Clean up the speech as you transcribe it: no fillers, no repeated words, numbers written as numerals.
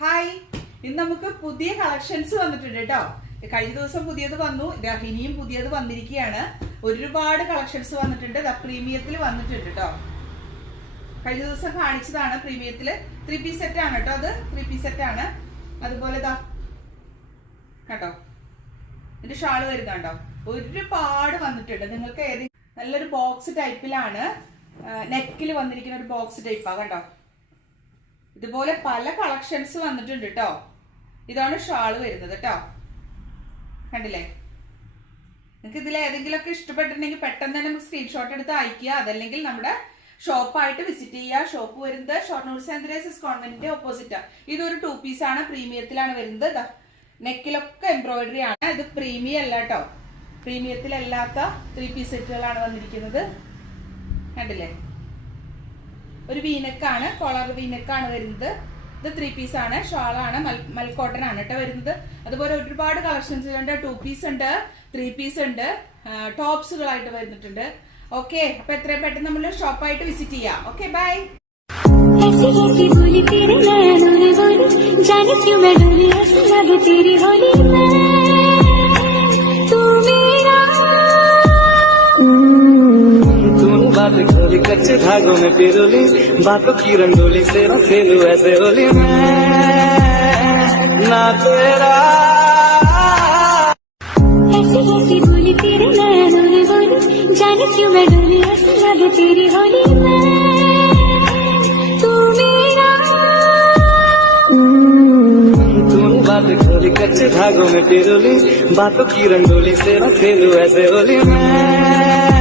Hi, ഇന്ന് നമുക്ക് പുതിയ കളക്ഷൻസ് വന്നിട്ടുണ്ട് കേട്ടോ. കഴിഞ്ഞ ദിവസം പുതിയത് വന്നു, ഇനിയും പുതിയത് വന്നിരിക്കുകയാണ്. ഒരുപാട് കളക്ഷൻസ് വന്നിട്ടുണ്ട്. പ്രീമിയത്തിൽ വന്നിട്ടുണ്ട് കേട്ടോ. കഴിഞ്ഞ ദിവസം കാണിച്ചതാണ് പ്രീമിയത്തില് 3 പീസ് സെറ്റ് ആണ് കേട്ടോ. അത് 3 പീസ് സെറ്റ് ആണ്. അതുപോലെ കേട്ടോ, ഇതിന്റെ ഷാള് വരുന്നുണ്ടോ. ഒരുപാട് വന്നിട്ടുണ്ട്. നിങ്ങൾക്ക് നല്ലൊരു ബോക്സ് ടൈപ്പിലാണ് നെക്കിൽ വന്നിരിക്കുന്ന ഒരു ബോക്സ് ടൈപ്പാ കണ്ടോ. ഇതുപോലെ പല കളക്ഷൻസ് വന്നിട്ടുണ്ട് കേട്ടോ. ഇതാണ് ഷാള് വരുന്നത് കേട്ടോ. കണ്ടില്ലേ? നിങ്ങൾക്ക് ഇതിൽ ഏതെങ്കിലുമൊക്കെ ഇഷ്ടപ്പെട്ടിട്ടുണ്ടെങ്കിൽ പെട്ടെന്ന് തന്നെ നമുക്ക് സ്ക്രീൻഷോട്ട് എടുത്ത് അയക്കുക. അതല്ലെങ്കിൽ നമ്മുടെ ഷോപ്പായിട്ട് വിസിറ്റ് ചെയ്യുക. ഷോപ്പ് വരുന്നത് ഷൊർണൂർ സെന്റ് തെരേസസ് കോൺവെന്റിന്റെ ഓപ്പോസിറ്റ്. ഇതൊരു 2 പീസ് ആണ്, പ്രീമിയത്തിലാണ് വരുന്നത്. നെക്കിലൊക്കെ എംബ്രോയിഡറി ആണ്. ഇത് പ്രീമിയം അല്ല കേട്ടോ. പ്രീമിയത്തിലല്ലാത്ത 3 പീസ് സെറ്റുകളാണ് വന്നിരിക്കുന്നത്. കണ്ടില്ലേ? ഒരു വീനെക്കാണ്, കോളർ വീനെക്കാണ് വരുന്നത്. ഇത് 3 പീസ് ആണ്. ഷാളാണ്, മൽക്കോട്ടൺ ആണ് കേട്ടോ വരുന്നത്. അതുപോലെ ഒരുപാട് കളക്ഷൻസ് ഉണ്ട്. 2 പീസ് ഉണ്ട്, 3 പീസ് ഉണ്ട്, ടോപ്സുകളായിട്ട് വരുന്നിട്ടുണ്ട്. ഓക്കെ, അപ്പൊ എത്രയും പെട്ടെന്ന് നമ്മൾ ഷോപ്പായിട്ട് വിസിറ്റ് ചെയ്യാം. Okay, bye. घोली कच्चे धागों में पिरोली, बातों की रंगोली से न खेलूं ऐसे होली मैं ना तेरा। ऐसी ऐसी बोली तेरे नैनों ने बोली, जाने क्यों मैं डोली, ऐसी लगे तेरी होली में तू मेरा। तूने बात घोली कच्चे धागों में पिरोली, बातों की रंगोली से न खेलूं ऐसे होली मैं